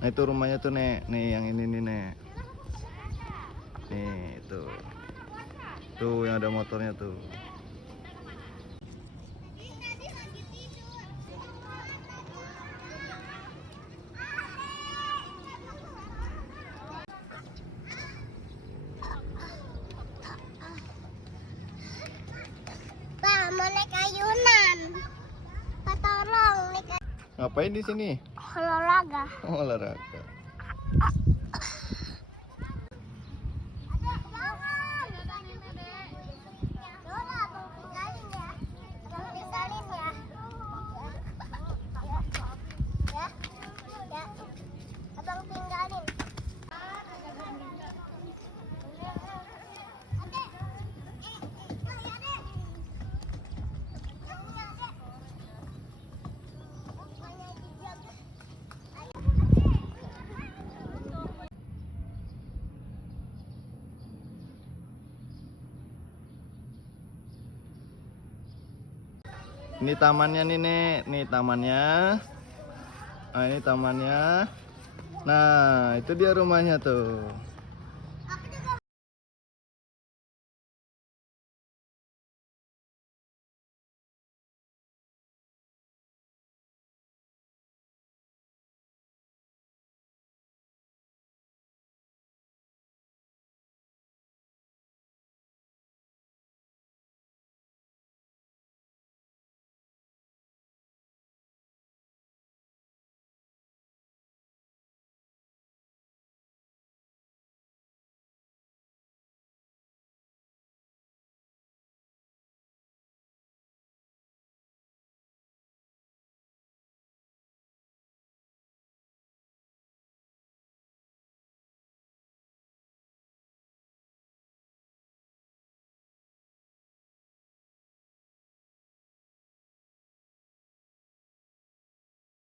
Nah itu rumahnya tuh Nek, nih yang ini nih Nek. Nih itu, tuh yang ada motornya tuh. Pak, mau naik ayunan. Pak, tolong naik Ngapain di sini? olahraga. Oh, olahraga. Abang tinggalin. Ini tamannya nih Nek, nih tamannya. Nah ini tamannya. Nah itu dia rumahnya tuh.